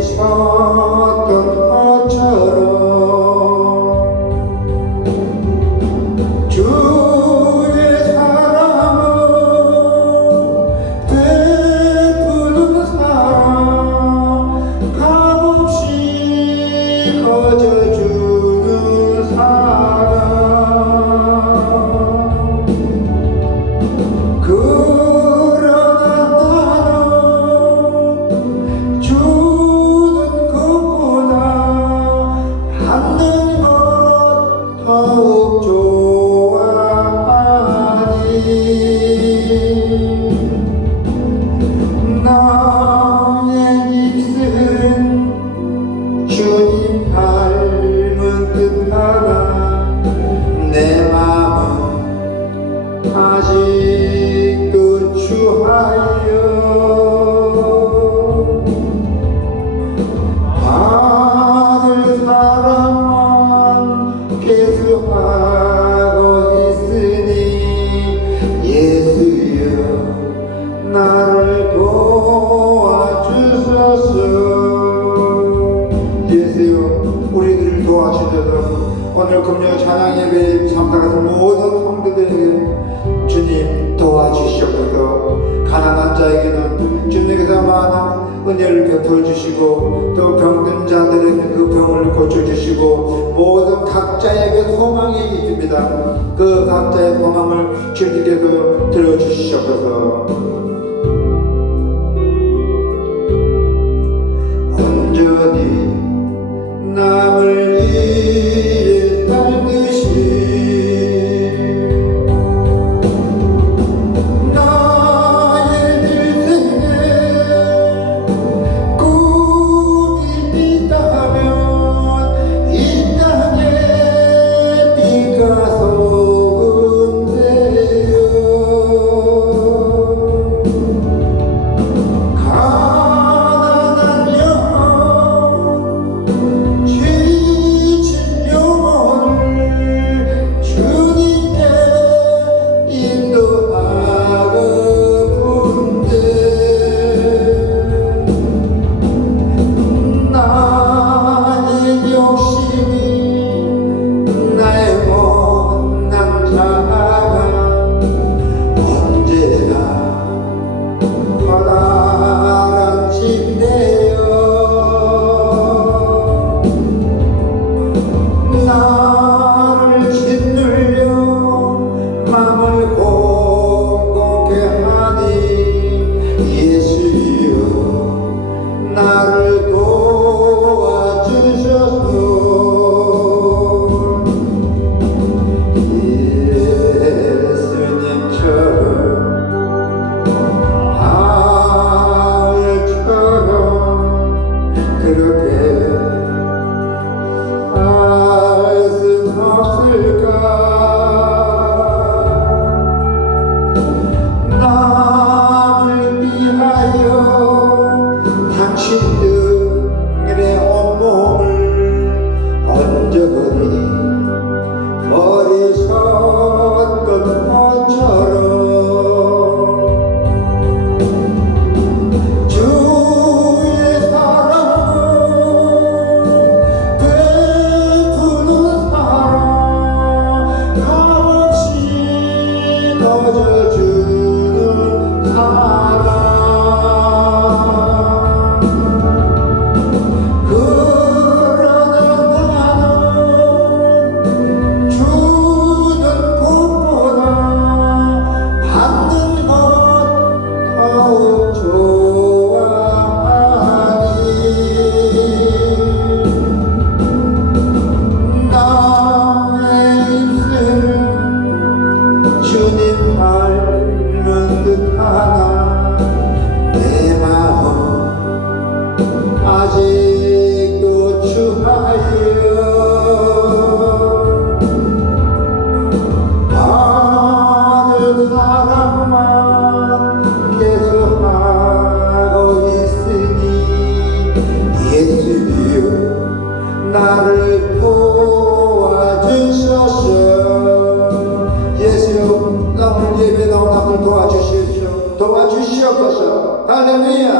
버리셨던 것처럼 주의 사랑은 베푸는 사랑, 값없이 거저주는 사랑, 더욱 좋아하니 나의 입술은 주님 닮은 듯하나 내 맘은 아직도 주하여 받을 사랑만 계속하고 있으니 예수여 나를 도와주소서. 예수여 우리들을 도와주셔서 오늘 금요 찬양 예배에 참석하는 모든 성도들에게 주님 도와주시옵소서. 가난한 자에게는 주님께서 많은 은혜를 베풀어 주시고 또 병든 자들에게 그 병을 고쳐주시고 모든 각자에게 소망이 있습니다. 그 각자의 소망을 주님께서 들어주시옵소서. 온전히 남을 위해 살듯이 나를 도와주소서. 예수여, 나 오늘 예배 나온 나를 도와주시옵소서. 도와주시옵소서. 할렐루야.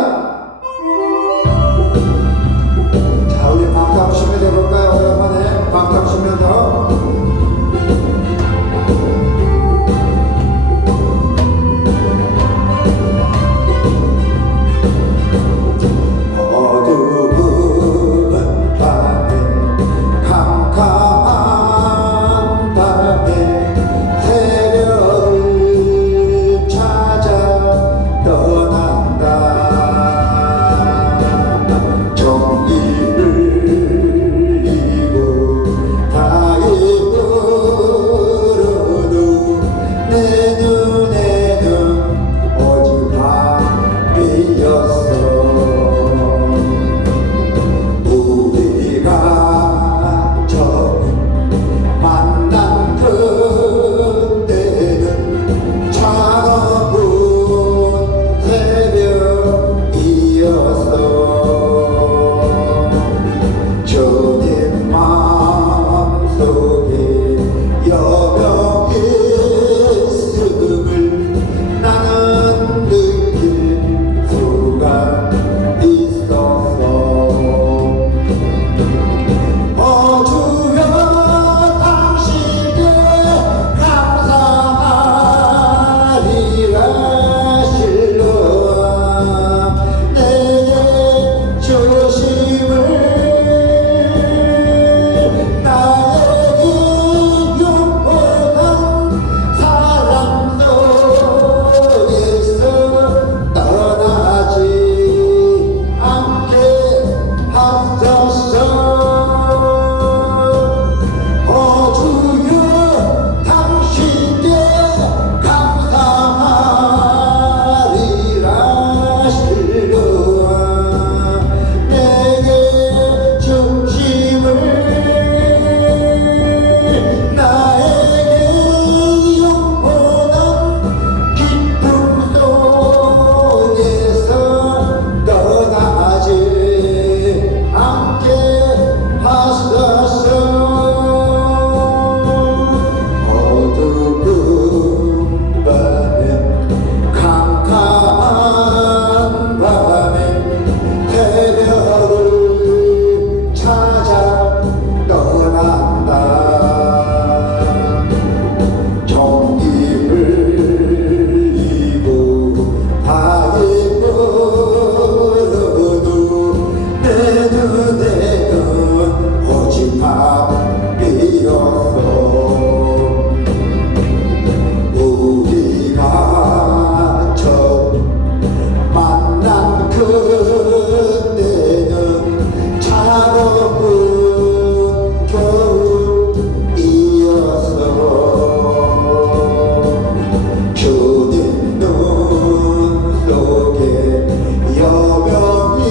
여명이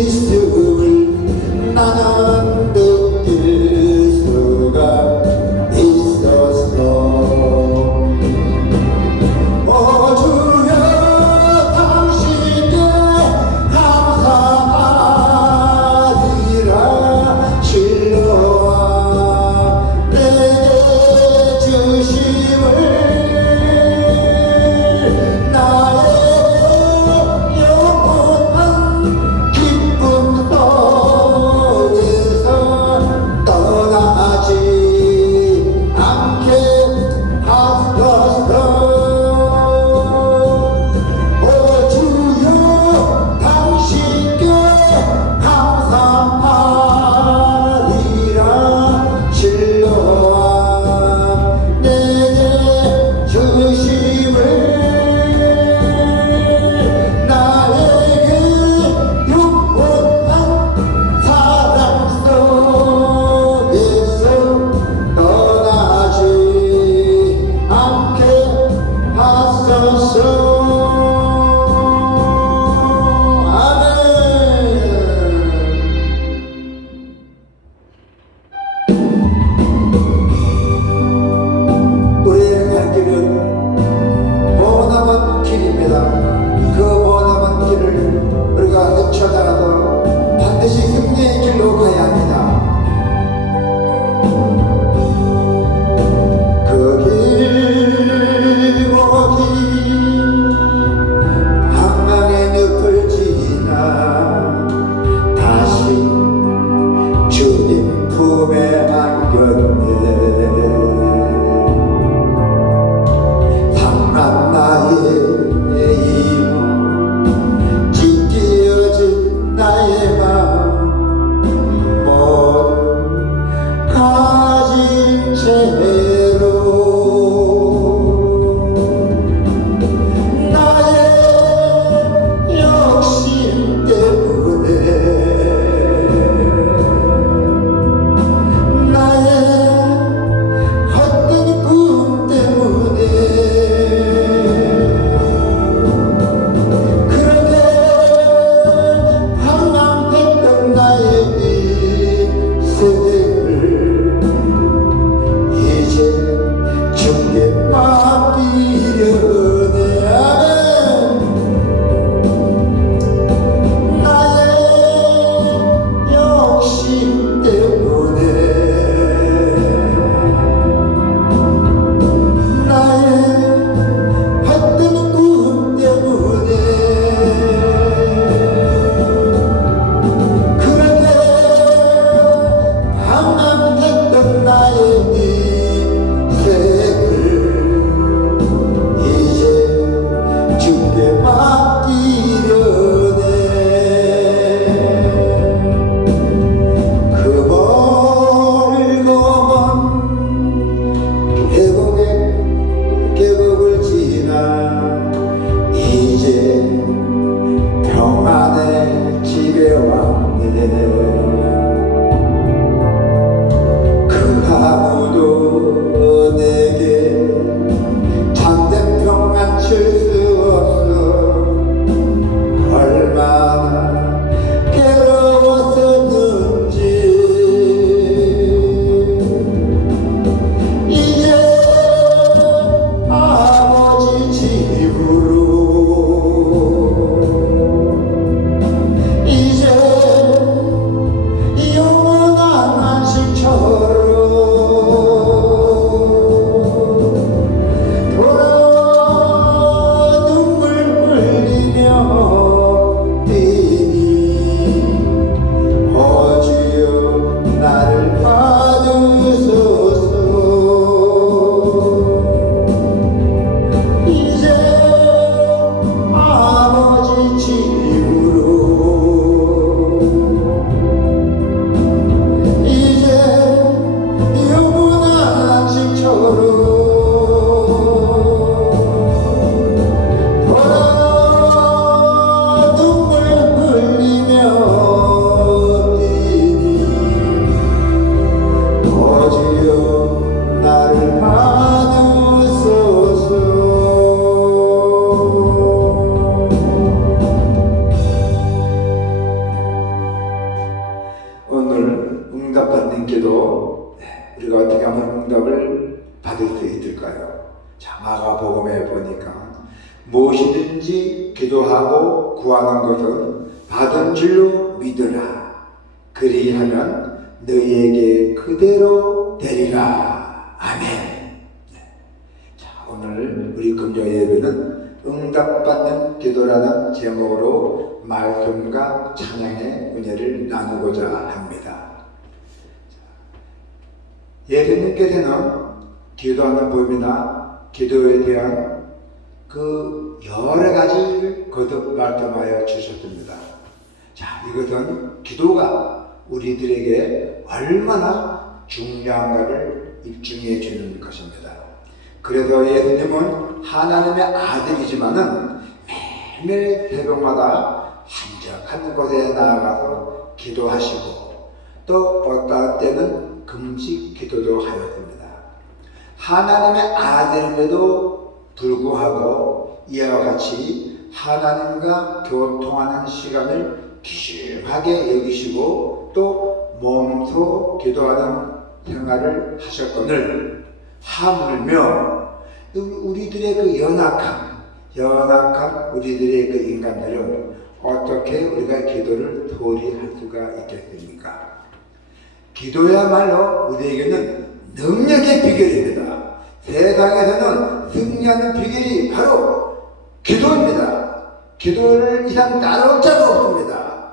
있음을 나는 느낄 수가 있었어. 오 주여 당신께 감사하리라. 실로와 내게 주심을 나의 영원한 기쁨 속에서 떠나지 않게 하소서. 오 주여 당신께 감사하리라. 실로와 내게 주심을 나에게 영원한 사랑 속에서 떠나지 않게 하소서. 아멘. 우리의 갈 길은 머나먼 길입니다. 그 머나먼 길을 우리가 헤쳐나가도 반드시 승리의 길로 가야 합니다. 그 길목이 한강의 늪을 지나 다시 주님 품에 안겼네. 상한 나의 힘 찢겨진 나의 마음 모두 가진 채로 나의 욕심 때문에 나의 헛된 꿈 때문에 그렇게 방황했던 나의 인생을 이제 주께 맡기려네. 아멘. 나의 욕심 때문에 나의 헛된 꿈 때문에 그렇게 방황했던 나의 인생을 이제 주께 맡기려네. 그 멀고 먼 계곡을 지나 이제 평안의 집에 왔네. 그 아무도 내게 참된 평안 줄 수 없어. 무엇이든지 기도하고 구하는 것은 받은 줄로 믿으라. 그리하면 너희에게 그대로 되리라. 아멘. 자, 오늘 우리 금요 예배는 응답받는 기도라는 제목으로 말씀과 찬양의 은혜를 나누고자 합니다. 예수님께서는 기도하는 법이나 기도에 대한 그 여러 가지를 거듭 말씀하여 주셨습니다. 자, 이것은 기도가 우리들에게 얼마나 중요한가를 입증해 주는 것입니다. 그래서 예수님은 하나님의 아들이지만은 매일매일 새벽마다 한적한 곳에 나아가서 기도하시고 또 어떤 때는 금식 기도도 하였습니다. 하나님의 아들임에도 불구하고 이와 같이 하나님과 교통하는 시간을 귀중하게 여기시고 또 몸소 기도하는 생활을 하셨거늘 하물며 우리들의 그 연약한 우리들의 그 인간들은 어떻게 우리가 기도를 소홀히 할 수가 있겠습니까? 기도야말로 우리에게는 능력의 비결입니다. 세상에서는 승리하는 비결이 바로 기도입니다. 기도를 이상 따라올 자가 없습니다.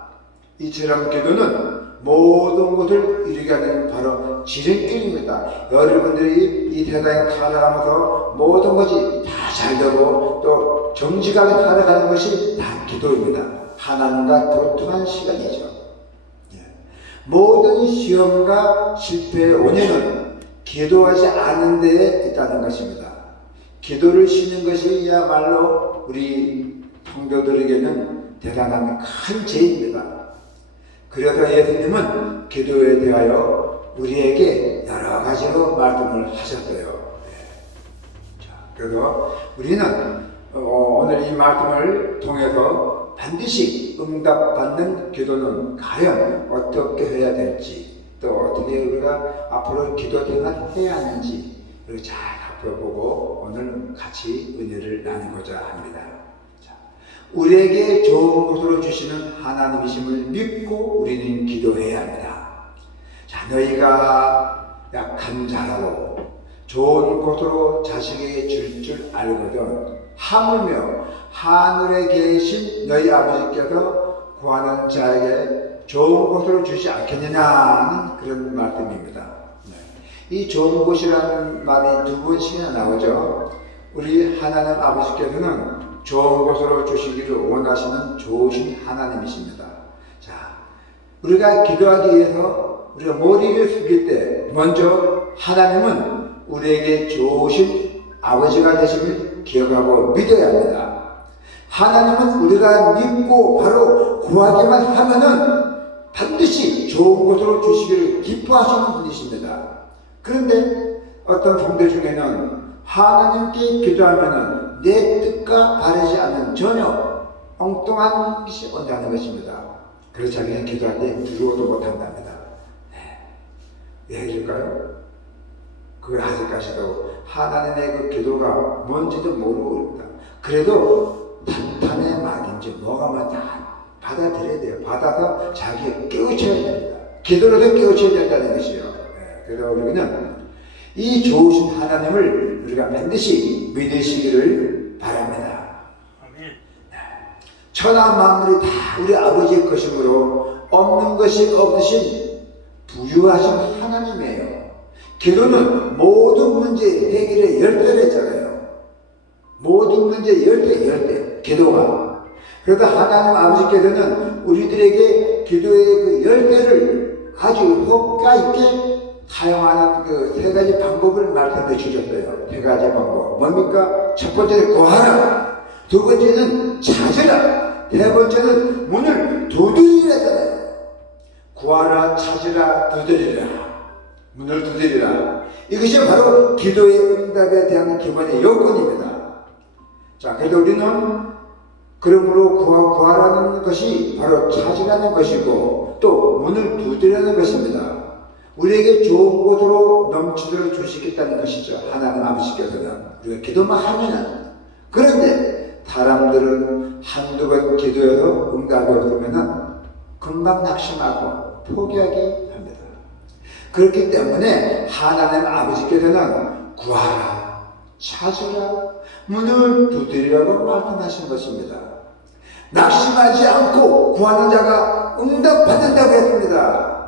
이처럼 기도는 모든 것을 이루게 하는 바로 지름길입니다. 여러분들이 이 세상에 살아가면서 모든 것이 다 잘되고 또 정직하게 살아가는 것이 다 기도입니다. 하나님과 교통한 시간이죠. 모든 시험과 실패의 원인은 기도하지 않는 데에 있다는 것입니다. 기도를 쉬는 것이야말로 우리 성도들에게는 대단한 큰 죄입니다. 그래서 예수님은 기도에 대하여 우리에게 여러 가지로 말씀을 하셨어요. 자, 그래서 우리는 오늘 이 말씀을 통해서 반드시 응답받는 기도는 과연 어떻게 해야 될지 또 어떻게 우리가 앞으로 기도 생활을 해야 하는지 잘 살펴보고 오늘 같이 은혜를 나누고자 합니다. 자, 우리에게 좋은 곳으로 주시는 하나님이심을 믿고 우리는 기도해야 합니다. 자, 너희가 약한 자라도 좋은 곳으로 자식에게 줄 알거든 하물며 하늘에 계신 너희 아버지께서 구하는 자에게 좋은 곳으로 주지 않겠느냐는 그런 말씀입니다. 이 좋은 곳이라는 말이 두 번씩이나 나오죠. 우리 하나님 아버지께서는 좋은 곳으로 주시기를 원하시는 좋으신 하나님이십니다. 자, 우리가 기도하기 위해서 우리가 머리를 숙일 때 먼저 하나님은 우리에게 좋으신 아버지가 되심을 기억하고 믿어야 합니다. 하나님은 우리가 믿고 바로 구하기만 하면은 반드시 좋은 곳으로 주시기를 기뻐하시는 분이십니다. 그런데 어떤 성도 중에는 하나님께 기도하면은 내 뜻과 바르지 않는 전혀 엉뚱한 것이 온다는 것입니다. 그래서 자기는 기도할 때 들어오도 못한답니다. 왜 이럴까요? 그걸 아직까지도 하나님의 그 기도가 뭔지도 모르고 있다. 그래도 탄탄의 말인지 뭐가면 다 받아들여야 돼요. 받아서 자기가 깨우쳐야 됩니다. 기도로도 깨우쳐야 된다는 것이요. 그래서 우리는 이 좋으신 하나님을 우리가 반드시 믿으시기를 바랍니다. 천하 만물이 다 우리 아버지의 것이므로 없는 것이 없으신 부유하신 하나님이에요. 기도는 모든 문제 해결의 열쇠잖아요. 모든 문제 열쇠 기도가. 그래서 하나님 아버지께서는 우리들에게 기도의 그 열쇠를 아주 효과 있게 사용하는 그 세 가지 방법을 말씀해 주셨어요. 세 가지 방법. 뭡니까? 첫 번째는 구하라. 두 번째는 찾으라. 세 번째는 문을 두드리라잖아요. 구하라, 찾으라, 두드리라. 문을 두드리라. 이것이 바로 기도의 응답에 대한 기본의 요건입니다. 자, 그래서 우리는 그러므로 구하라는 것이 바로 찾으라는 것이고 또 문을 두드리라는 것입니다. 우리에게 좋은 곳으로 넘치도록 주시겠다는 것이죠. 하나님 아버지께서는 우리가 기도만 하면은. 그런데 사람들은 한두 번 기도해도 응답이 없으면 금방 낙심하고 포기하게 합니다. 그렇기 때문에 하나님 아버지께서는 구하라, 찾으라, 문을 두드리라고 말씀하신 것입니다. 낙심하지 않고 구하는 자가 응답받는다고 했습니다.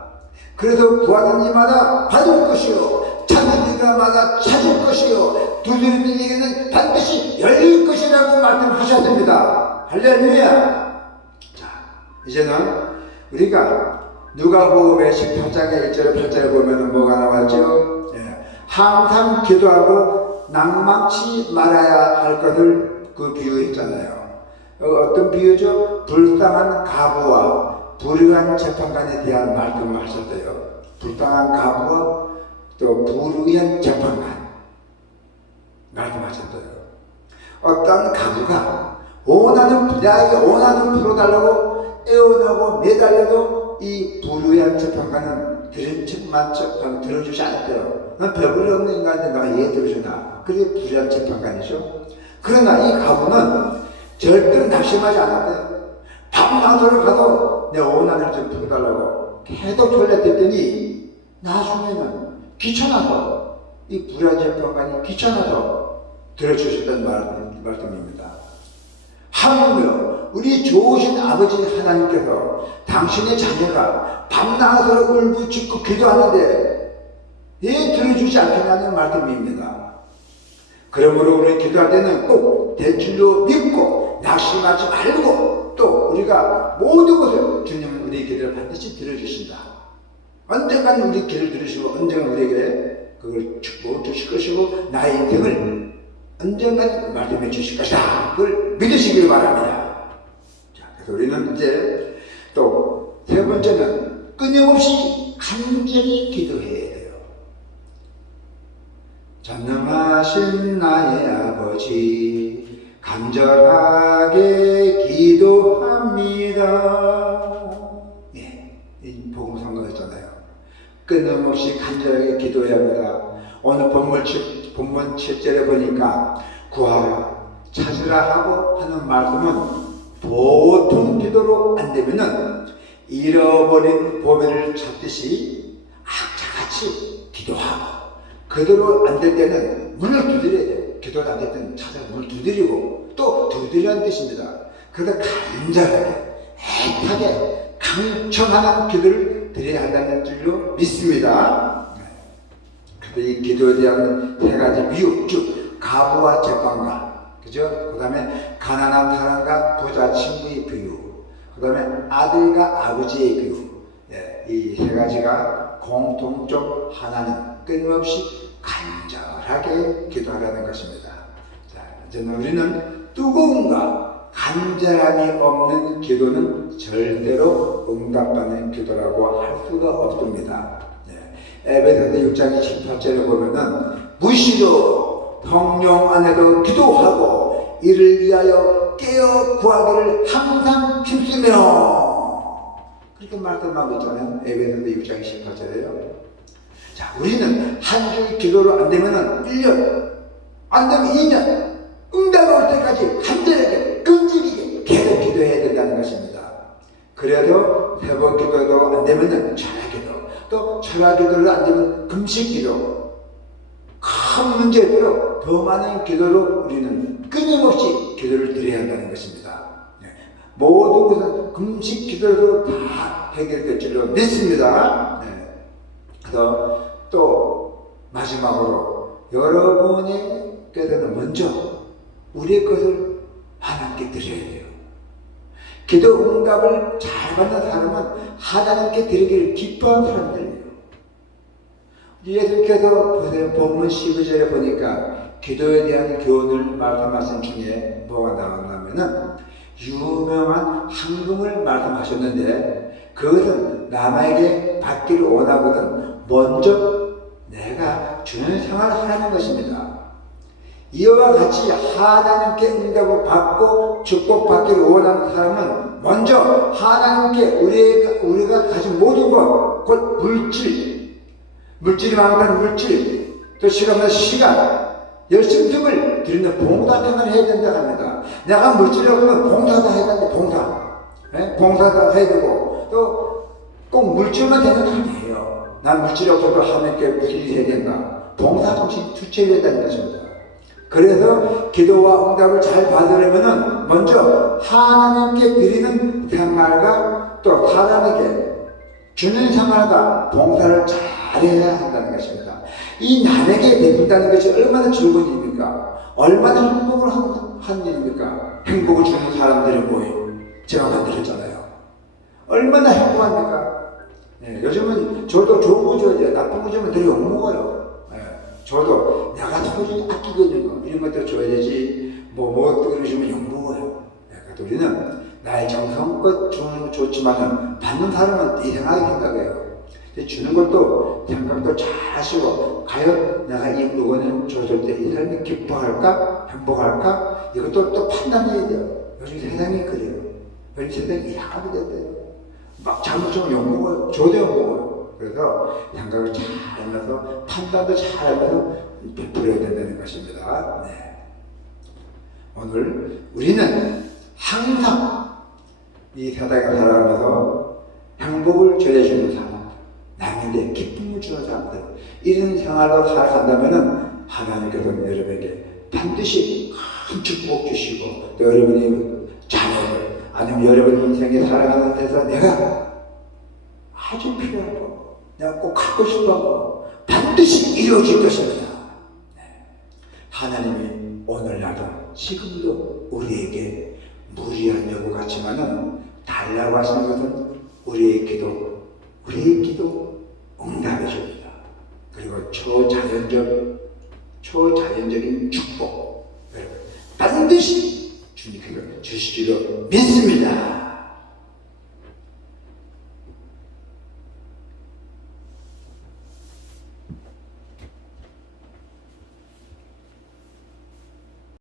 그래서 구하는 이마다 받을 것이요, 찾는 이마다 찾을 것이요, 두드리는 이에게는 반드시 열릴 것이라고 말씀하셨습니다. 할렐루야. 자, 이제는 우리가 누가복음의 18장의 1절에 8절에 보면 뭐가 나왔죠? 항상 기도하고 낭망치 말아야 할 것을 그 비유했잖아요. 어떤 비유죠? 불쌍한 가부와 불의한 재판관에 대한 말씀을 하셨어요. 불쌍한 가부와 또 불의한 재판관 말씀하셨어요. 어떤 가부가 나에게 원하는 풀어달라고 애원하고 매달려도 이 불의한 재판관은 들은 척만 들어주지 않았대요. 난 별볼일 없는 인간인데 내가 얘 들어주나. 그게 불의한 재판관이죠. 그러나 이 가부는 절대로 낙심하지 않았대요. 밤낮으로 가도 내 원한을 좀 풀어달라고 계속 졸랐댔더니 나중에는 귀찮아서 이 불의한 재판관이 귀찮아서 들어주셨던 말씀입니다. 하물며 우리 좋으신 아버지 하나님께서 당신의 자녀가 밤낮으로 울부짖고 기도하는데 왜 들어주지 않겠냐는 말씀입니다. 그러므로 우리 기도할 때는 꼭 대출로 믿고 낙심하지 말고 또 우리가 모든 것을 주님은 우리의 기도를 반드시 들어주신다. 언젠가는 우리 기도를 들으시고 언젠가 우리에게 그걸 축복을 주실 것이고 나의 인생을 언젠가는 말씀해 주실 것이다. 그걸 믿으시길 바랍니다. 자, 그래서 우리는 이제 또 세 번째는 끊임없이 간절히 기도해야 돼요. 전능하신 나의 아버지 간절하게 기도합니다. 이 복음 선거였잖아요. 끊임없이 간절하게 기도해야 합니다. 오늘 본문 7절에 보니까 구하라, 찾으라 하고 하는 말씀은 보통 기도로 안 되면은 잃어버린 보배를 찾듯이 악자같이 기도하고 그대로 안 될 때는 문을 두드려야 돼요. 기도가 안 될 때는 찾아 문을 두드리고 또 두드리라는 뜻입니다. 그래서 간절하게 애타게 강청하는 기도를 드려야 한다는 줄로 믿습니다. 그래서 이 기도에 대한 세 가지 비유, 즉 가부와 재판관, 그죠? 그 다음에 가난한 사람과 부자 친구의 비유, 그 다음에 아들과 아버지의 비유, 이 세 가지가 공통점 하나는 끊임없이 간절하게 기도하라는 것입니다. 자, 이제는 우리는 뜨거움과 간절함이 없는 기도는 절대로 응답받는 기도라고 할 수가 없습니다. 에베소서 6장 18절에 보면은 무시로 성령 안에도 기도하고 이를 위하여 깨어 구하기를 항상 힘쓰며 그렇게 말씀하고 있잖아요. 에베소서 6장 18절에요. 자, 우리는 한 줄 기도로 안 되면은 1년, 안 되면 2년, 응답이 올 때까지 간절하게 끈질기게 계속 기도해야 된다는 것입니다. 그래도 새벽 기도도 안 되면은 철야 기도, 또 철야 기도를 안 되면 금식 기도, 큰 문제대로 더 많은 기도로 우리는 끊임없이 기도를 드려야 한다는 것입니다. 모든 것은 금식 기도로 다 해결될 줄로 믿습니다. 그래서 또 마지막으로 여러분께서는 먼저 우리의 것을 하나님께 드려야 돼요. 기도 응답을 잘 받는 사람은 하나님께 드리기를 기뻐하는 사람들이에요. 예수께서 보세요. 본문 12절에 보니까 기도에 대한 교훈을 말씀하신 중에 뭐가 나왔냐면은 유명한 황금을 말씀하셨는데 그것은 남에게 받기를 원하거든 먼저 내가 주는 생활을 하라는 것입니다. 이와 같이 하나님께 응답을 받고 축복받기를 원하는 사람은 먼저 하나님께 우리가 가진 모든 것, 곧 물질이 많은 물질, 또 시간은 시간, 열심 등을 물질을 드리는 봉사 생활을 해야 된다고 합니다. 내가 물질을 그러면 봉사도 해야 되는데 봉사도 해야 되고 또 꼭 물질만 되는 거 아니에요. 난 물질이 없어도 하나님께 무슨 일을 해야 된다. 봉사 정신이 투철해야 된다는 것입니다. 그래서 기도와 응답을 잘 받으려면 먼저 하나님께 드리는 생활과 또 사람에게 주는 생활과 봉사를 잘해야 한다는 것입니다. 이 남에게 베푼다는 것이 얼마나 즐거운 일입니까? 얼마나 행복을 한 일입니까? 행복을 주는 사람들이 뭐예요? 제가 만들었잖아요. 얼마나 행복합니까? 요즘은 저도 좋은 거 줘야 돼요. 나쁜 거 주면 되게 욕먹어요. 저도 내가 소중히 아끼고 있는 거 이런 것들 줘야 되지 뭐 그러시면 욕먹어요. 그래서 우리는 나의 정성껏 주는 거 좋지만 받는 사람은 이상하게 생각해요. 주는 것도 생각도 잘 하시고 과연 내가 이 물건을 줬을 때 이 사람이 기뻐할까 행복할까 이것도 또 판단해야 돼요. 요즘 세상이 그래요. 요즘 세상이 이상하게 됐대요. 막 잘못 주면 욕먹어요. 저도 욕먹어요. 그래서 생각을 잘 하면서 판단도 잘 하면서 베풀어야 된다는 것입니다. 네. 오늘 우리는 항상 이 세상에 살아가면서 행복을 전해주는 사람, 남에게 기쁨을 주는 사람들, 이런 생활로 살아간다면 하나님께서는 여러분에게 반드시 큰 축복 주시고 또 여러분의 자녀들 아니면 여러분 인생에 살아가는 데서 내가 아주 필요한 거, 내가 꼭 갖고 싶은 거 반드시 이루어질 것입니다. 네. 하나님이 오늘날도 지금도 우리에게 무리한 요구 같지만은 달라고 하시는 것은 우리의 기도 응답해 줍니다. 그리고 초자연적인 축복 반드시 주님께서 주시기로 믿습니다.